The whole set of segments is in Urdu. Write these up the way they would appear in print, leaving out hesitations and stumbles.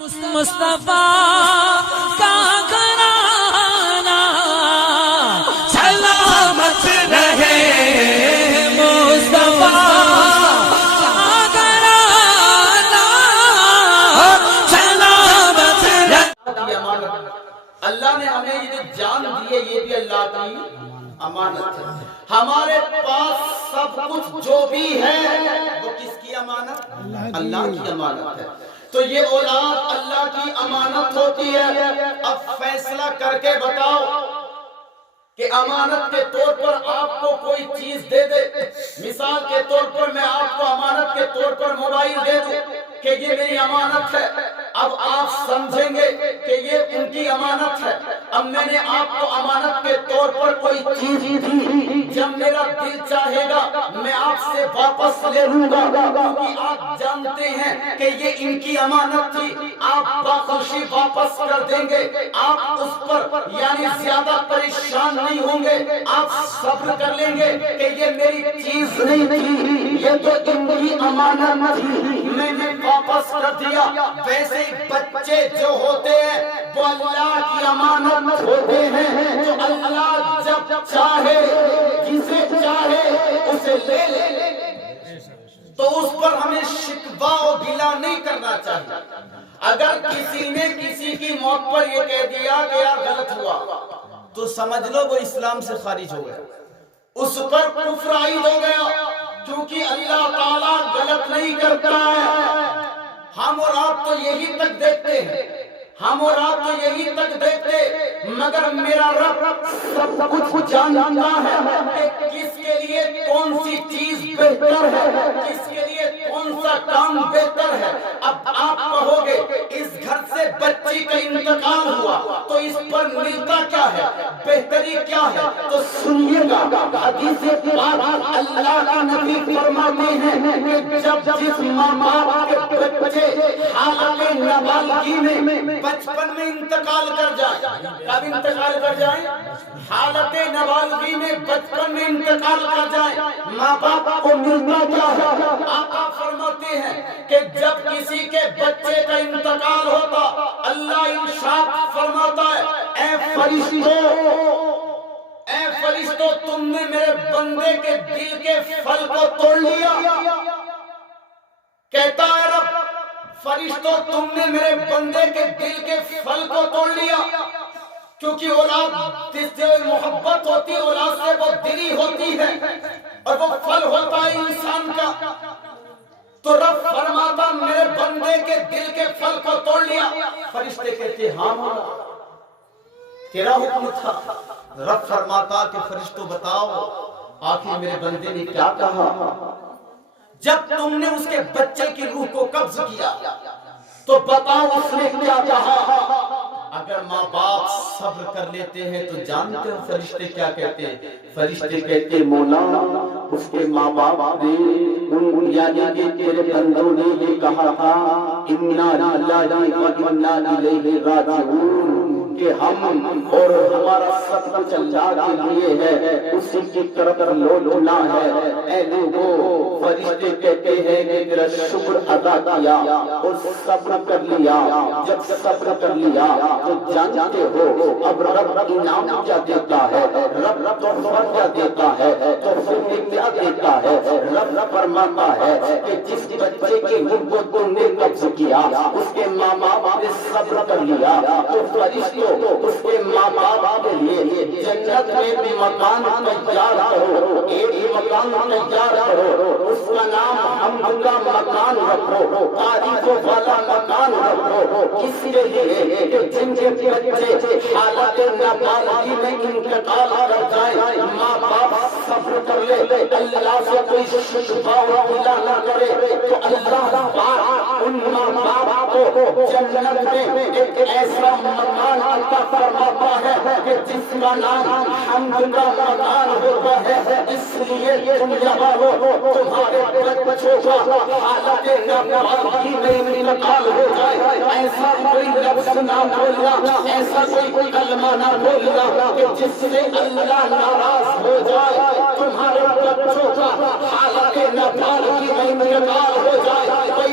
مصطفیٰ کا گھرانہ سلامت رہے، مصطفیٰ کا گھرانہ سلامت رہے۔ اللہ نے ہمیں یہ جو جان دی ہے یہ بھی اللہ کی امانت ہے۔ ہمارے پاس سب کچھ جو بھی ہے وہ کس کی امانت؟ اللہ کی امانت ہے۔ تو یہ اولاد اللہ کی امانت ہوتی ہے۔ اب فیصلہ کر کے بتاؤ کہ امانت کے طور پر آپ کو کوئی چیز دے دے، مثال کے طور پر میں آپ کو امانت کے طور پر موبائل دے دوں کہ یہ میری امانت ہے۔ اب آپ سمجھیں گے کہ یہ ان کی امانت ہے۔ اب میں نے آپ کو امانت کے طور پر کوئی چیز دی، جب میرا دل چاہے گا میں آپ سے واپس لے لوں گا، کیونکہ آپ جانتے ہیں کہ یہ ان کی امانت تھی۔ آپ بخوشی واپس کر دیں گے، آپ اس پر یعنی زیادہ پریشان نہیں ہوں گے، آپ صبر کر لیں گے کہ یہ میری چیز نہیں تھی، یہ تو ان کی امانت تھی، میں نے واپس کر دیا۔ ویسے بچے جو ہوتے ہیں وہ اللہ کی امانت ہوتے ہیں، جو اللہ جب چاہے جسے چاہے اسے لے لے، تو اس پر ہمیں شکوہ و گلہ نہیں کرنا چاہیے۔ اگر کسی نے کسی کی موت پر یہ کہہ دیا کہ یار غلط ہوا تو سمجھ لو وہ اسلام سے خارج ہو گیا، اس پر کفر عائد ہو گیا، کیونکہ اللہ تعالیٰ غلط نہیں کرتا ہے۔ ہم اور آپ تو یہی تک دیکھتے ہیں، ہم اور آپ تو یہی تک دیکھتے، مگر میرا رب سب کچھ جانتا ہے کہ کس کے لیے کون سی چیز بہتر ہے، کس کے لیے کون سا کام بہتر ہے۔ اب آپ کہو گے اس گھر سے بچی کا انتقال ہوا تو اس پر ملتا کیا ہے، بہتری کیا ہے، تو سنیے گا حدیث پاک اللہ کا نبی فرماتے ہیں کہ جب جس ماں باپ کے بچے حالت نابالغی میں بچپن میں انتقال کر جائے، کب انتقال کر جائے؟ حالت نابالغی میں بچپن میں انتقال کر جائے، ماں باپ کو ملتا کیا ہے؟ آقا فرماتے ہیں کہ جب کسی کے بچے کا انتقال ہوتا اللہ ارشاد فرماتا ہے اے فرشتوں تم نے میرے بندے کے دل کے پھل کو توڑ لیا۔ کہتا ہے رب فرشتوں تم نے میرے بندے کے دل کے پھل کو توڑ لیا، کیونکہ اولاد جس سے محبت ہوتی ہے اولاد سے وہ دلی ہوتی ہے اور وہ پھل ہوتا ہے انسان کا۔ تو رب فرماتا میرے بندے کے دل کے پھل کو توڑ لیا۔ فرشتے کہتے ہاں مولا تیرا حکم تھا۔ رب فرماتا کہ فرشتوں بتاؤ آخر میرے بندے نے کیا کہا؟ جب تم نے اس کے بچے کی روح کو قبض کیا تو بتاؤ اس نے کیا کہا؟ اگر ماں باپ صبر کر لیتے ہیں تو جانتے ہو فرشتے کیا کہتے ہیں؟ فرشتے کہتے ہیں مولا اس کے ماں باپ نے یعنی کہ تیرے بندوں نے یہ کہا تھا اِنَّا لِلَّهِ وَإِنَّا إِلَيْهِ رَاجِعُونَ کہ ہم اور ہمارا سب کچھ اللہ کے لیے ہے، اسی کی طرف لوٹنا ہے۔ اے لوگوں فرشتے کہتے ہیں کہ تیرا شکر ادا کیا اور صبر کر لیا، جب صبر کر لیا تو جانتے ہو اب رب انعام کیا دیتا ہے، رب تحفہ کیا دیتا ہے، تحفے میں کیا دیتا ہے۔ رب فرماتا ہے کہ جس بچے کی روح کو تم نے قبض کیا اس کے ماں باپ نے صبر کر لیا تو فرشتوں اس کے ماں باپ کے لیے جنت میں بھی مکان تیار کرو، ایک مکان تیار کرو، اس کا نام حمد کا مکان رکھو، تعریفوں والا مکان رکھو، اس لیے کہ جن کے بچے حالت نابالغی میں انتقال کر جائے ماں باپ صبر کر لے، اللہ سے کوئی شکوہ و گلہ نہ کرے تو اللہ پاک ان ماں باپ کو جنت میں ایک ایسا مکان عطا فرماتا ہے کہ جس کا نام حمد کا مکان ہوتا ہے۔ اس لیے تم یہاں ہو تمہارے بچوں کا حالت نابالغی میں انتقال ہو جائے، ایسا کوئی لفظ نہ بولنا، ایسا کوئی کلمہ نہ بولنا کہ جس سے اللہ ناراض ہو جائے۔ تمہارے بچوں کا حالت نابالغی میں انتقال ہو جائے، کوئی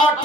8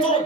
2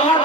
8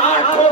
8